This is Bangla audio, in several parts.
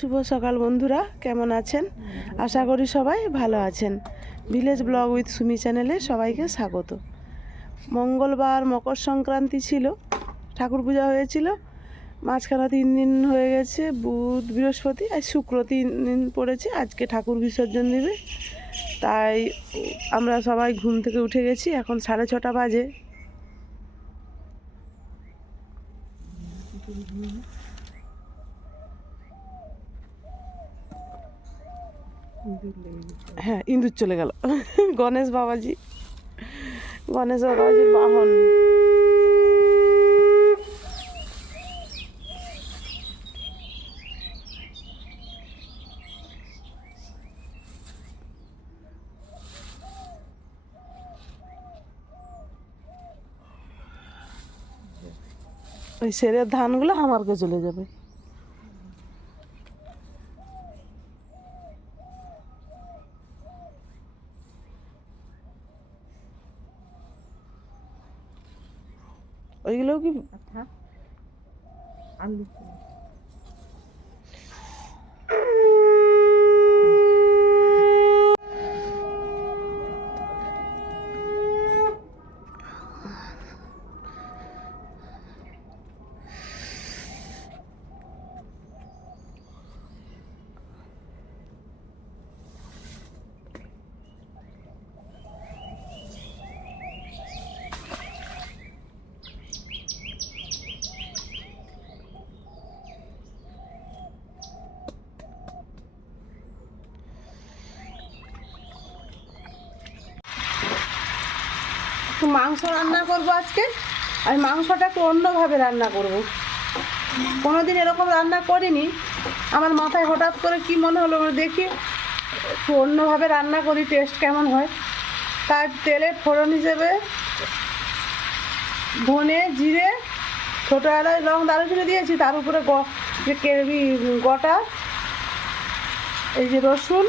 শুভ সকাল বন্ধুরা, কেমন আছেন? আশা করি সবাই ভালো আছেন। ভিলেজ ব্লগ উইথ সুমি চ্যানেলে সবাইকে স্বাগত। মঙ্গলবার মকর সংক্রান্তি ছিল, ঠাকুর পূজা হয়েছিল। মাঝখানে 3 দিন হয়ে গেছে, বুধ বৃহস্পতি আর শুক্র 3 দিন পড়েছে। আজকে ঠাকুর বিসর্জন দেবে, তাই আমরা সবাই ঘুম থেকে উঠে গেছি। এখন 6:30 বাজে। হ্যাঁ, ইঁদুর চলে গেল। গণেশ বাবাজির বাহন। ওই সেরের ধানগুলো আমারকে চলে যাবে। ওইগুলো কি আলু? মাংস রান্না করব আজকে। আমি মাংসটা একটু অন্যভাবে রান্না করব। কোনোদিন এরকম রান্না করিনি। আমার মাথায় হঠাৎ করে কি মনে হলো, দেখি একটু অন্যভাবে রান্না করি, টেস্ট কেমন হয়। তার তেলে ফোড়ন হিসেবে ধনে, জিরে, ছোটো এলাচ, লং, দারুচিনি দিয়েছি। তার উপরে গোটা এই যে রসুন,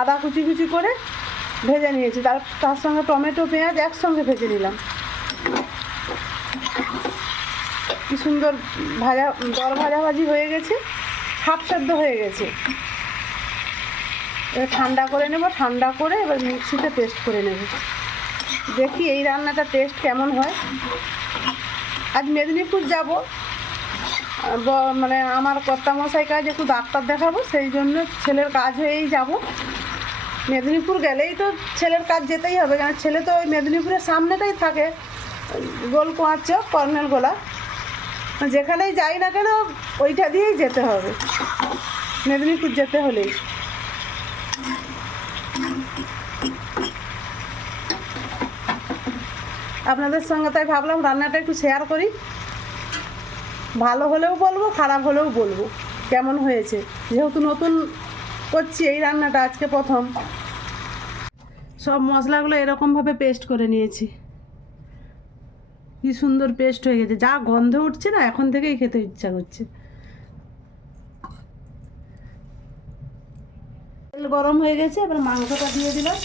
আদা কুচি কুচি করে ভেজে নিয়েছি। তার সঙ্গে টমেটো, পেঁয়াজ একসঙ্গে ভেজে নিলাম। কি সুন্দর ভাজি হয়ে গেছে, হাফ সেদ্ধ হয়ে গেছে। এবার ঠান্ডা করে নেব, ঠান্ডা করে এবার মিক্সিতে পেস্ট করে নেব। দেখি এই রান্নাটা টেস্ট কেমন হয়। আজ মেদিনীপুর যাব, মানে আমার কর্তামশাই কাজ, একটু ডাক্তার দেখাবো, সেই জন্য ছেলের কাজ হয়েই যাব। মেদিনীপুর গেলেই তো ছেলের কাজ যেতেই হবে, কারণ ছেলে তো ওই মেদিনীপুরের সামনেটাই থাকে, গোলকুয়ার চক, কর্নেল গোলা। যেখানেই যাই না কেন ওইটা দিয়েই যেতে হবে মেদিনীপুর যেতে হলেই। আপনাদের সঙ্গে তাই ভাবলাম রান্নাটা একটু শেয়ার করি। ভালো হলেও বলবো, খারাপ হলেও বলবো কেমন হয়েছে, যেহেতু নতুন করছি এই রান্নাটা, আজকে প্রথম। সব মশলাগুলো এরকমভাবে পেস্ট করে নিয়েছি। কি সুন্দর পেস্ট হয়ে গেছে, যা গন্ধ উঠছে না, এখন থেকেই খেতে ইচ্ছা করছে। তেল গরম হয়ে গেছে, এবার মাংসটা দিয়ে দিলাম।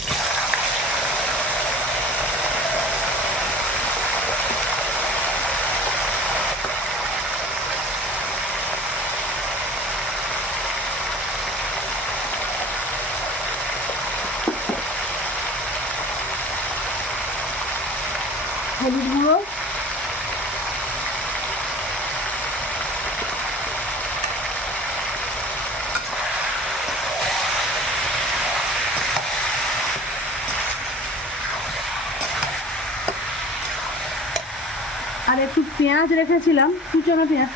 হলুদ গুঁড়ো, আর একটু পেঁয়াজ রেখেছিলাম, কুচনো পেঁয়াজ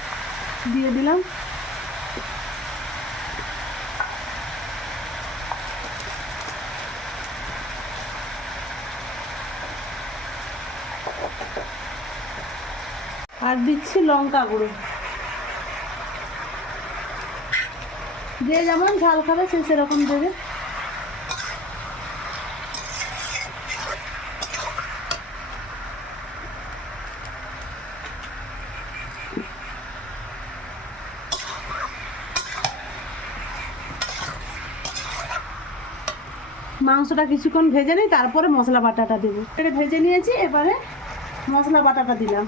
দিয়ে দিলাম। আর দিচ্ছি লঙ্কা গুঁড়ো। যে যেমন ঝাল খাবে সে সেরকম দেবে। মাংসটা কিছুক্ষণ ভেজে নিই, তারপরে মশলা বাটাটা দেবো। এটা ভেজে নিয়েছি, এবারে মশলা বাটাটা দিলাম।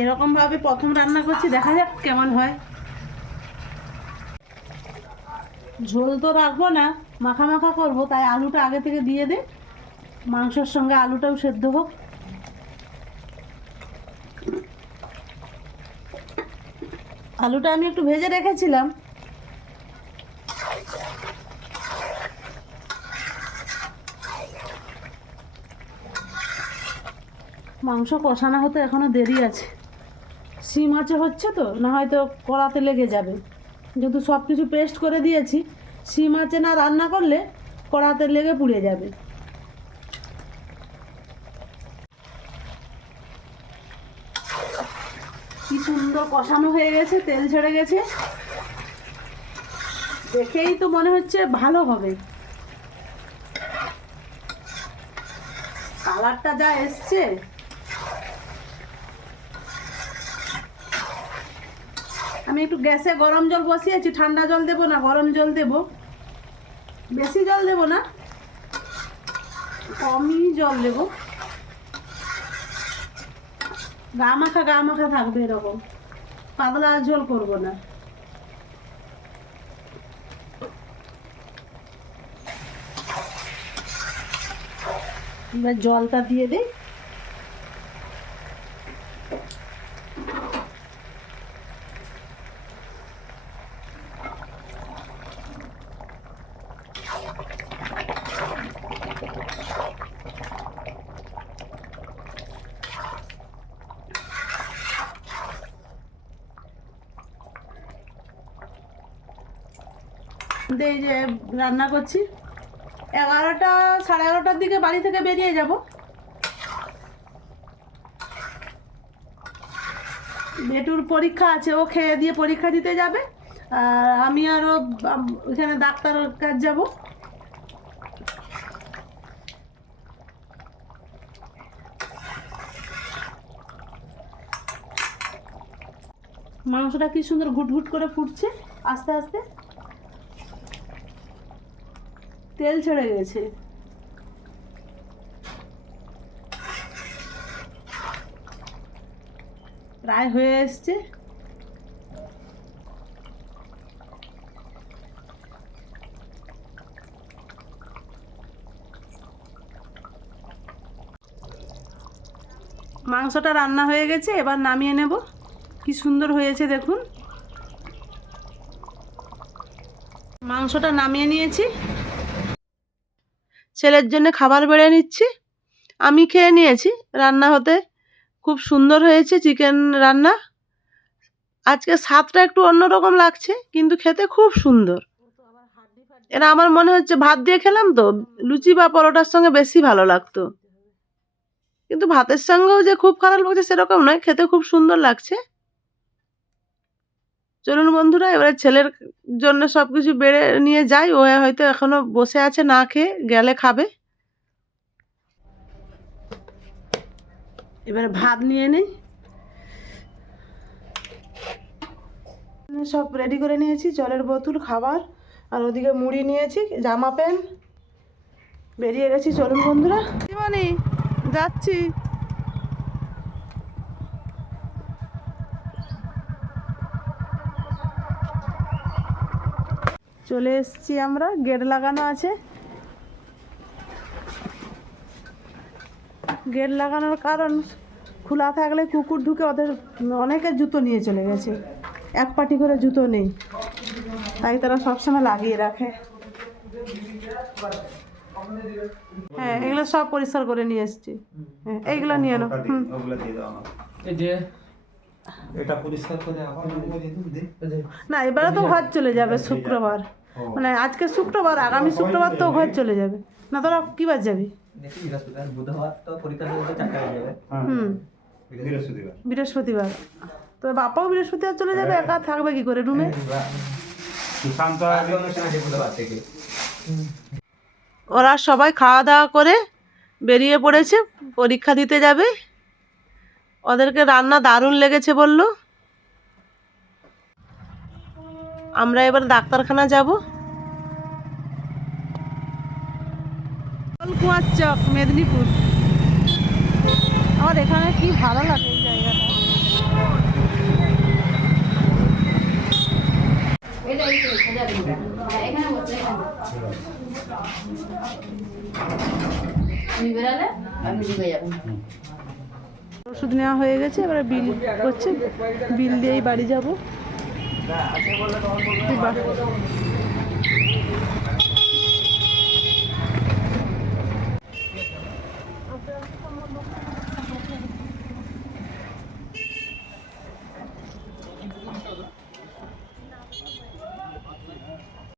এরকম ভাবে প্রথম রান্না করছি, দেখা যাক কেমন হয়। ঝোল তো রাখবো না, মাখা মাখা করবো, তাই আলুটা আগে থেকে দিয়ে দে, মাংসের সঙ্গে আলুটাও সেদ্ধ হোক। আলুটা আমি একটু ভেজে রেখেছিলাম। মাংস কষানো হতে এখনো দেরি আছে, সিম আছে হচ্ছে তো, না হয়তো কড়াতে লেগে যাবে। যেহেতু সব কিছু পেস্ট করে দিয়েছি, সিম আছে না রান্না করলে কড়াতে লেগে পুড়ে যাবে। কি সুন্দর কষানো হয়ে গেছে, তেল ছেড়ে গেছে, দেখেই তো মনে হচ্ছে ভালো হবে। কালারটা যা এসছে, আমি একটু গ্যাসে গরম জল বসিয়েছি, ঠান্ডা জল দেবো না গরম জল দেবো, বেশি জল দেবো না, কমই জল দেবো, গা মাখা থাকবে, এরকম পাতলা ঝোল করবো না। এবার জলটা দিয়ে দিই। এই যে রান্না করছি, 11টা 11:30টার দিকে বাড়ি থেকে বেরিয়ে যাব। বেটুর পরীক্ষা আছে, ও খেয়ে দিয়ে পরীক্ষা দিতে যাবে, আর আমি আরও ওইখানে ডাক্তার কাছে যাব। মাংসটা কি সুন্দর ঘুটঘুট করে ফুটছে, আস্তে আস্তে তেল ছেড়ে গেছে। প্রায় হয়ে এসছে। মাংসটা রান্না হয়ে গেছে, এবার নামিয়ে নেব। কি সুন্দর হয়েছে দেখুন। মাংসটা নামিয়ে নিয়েছি, ছেলের জন্য খাবার বেড়ে নিচ্ছি। আমি খেয়ে নিয়েছি, রান্না হতে খুব সুন্দর হয়েছে চিকেন রান্না। আজকে স্বাদটা একটু অন্যরকম লাগছে, কিন্তু খেতে খুব সুন্দর। এটা আমার মনে হচ্ছে ভাত দিয়ে খেলাম তো, লুচি বা পরোটার সঙ্গে বেশি ভালো লাগতো, কিন্তু ভাতের সঙ্গেও যে খুব খারাপ লাগছে সেরকম নয়, খেতে খুব সুন্দর লাগছে। চলুন বন্ধুরা, এবারে ছেলের জন্য সব কিছু বেড়ে নিয়ে যাই। ও হয়তো এখনো বসে আছে না খেয়ে, গেলে খাবে। এবারে ভাত নিয়ে নেই। সব রেডি করে নিয়েছি, জলের বোতল, খাবার, আর ওদিকে মুড়ি নিয়েছি, জামা প্যান্ট, বেরিয়ে গেছি। চলুন বন্ধুরা, জীবনী যাচ্ছি। চলে এসছি আমরা, গেট লাগানো আছে। গেট লাগানোর কারণ, খোলা থাকলে কুকুর ঢুকে ওদের অনেকের জুতো নিয়ে চলে গেছে, এক পাটি করে জুতো নেই, তাই তারা সবসময় লাগিয়ে রাখে। হ্যাঁ, এগুলো সব পরিষ্কার করে নিয়ে এসছি। হ্যাঁ, এইগুলো নিয়ে নাও। না, এবারে তো ঘর চলে যাবে শুক্রবার, মানে আজকে শুক্রবার, আগামী শুক্রবার তো ঘর চলে যাবে। না তোরা কি বার যাবি? বৃহস্পতিবার। তো বাপাও বৃহস্পতিবার চলে যাবে, একা থাকবে কি করে রুমে? ওরা সবাই খাওয়া দাওয়া করে বেরিয়ে পড়েছে, পরীক্ষা দিতে যাবে। ওদেরকে রান্না দারুণ লেগেছে বলল। আমরা এবার ডাক্তারখানা যাব। কুয়ার চক, মেদিনীপুর। আমার এখানে কি ভালো লাগে এই জায়গাটা। ওষুধ নেওয়া হয়ে গেছে, এবারে বিল করছে, বিল দিয়েই বাড়ি যাব।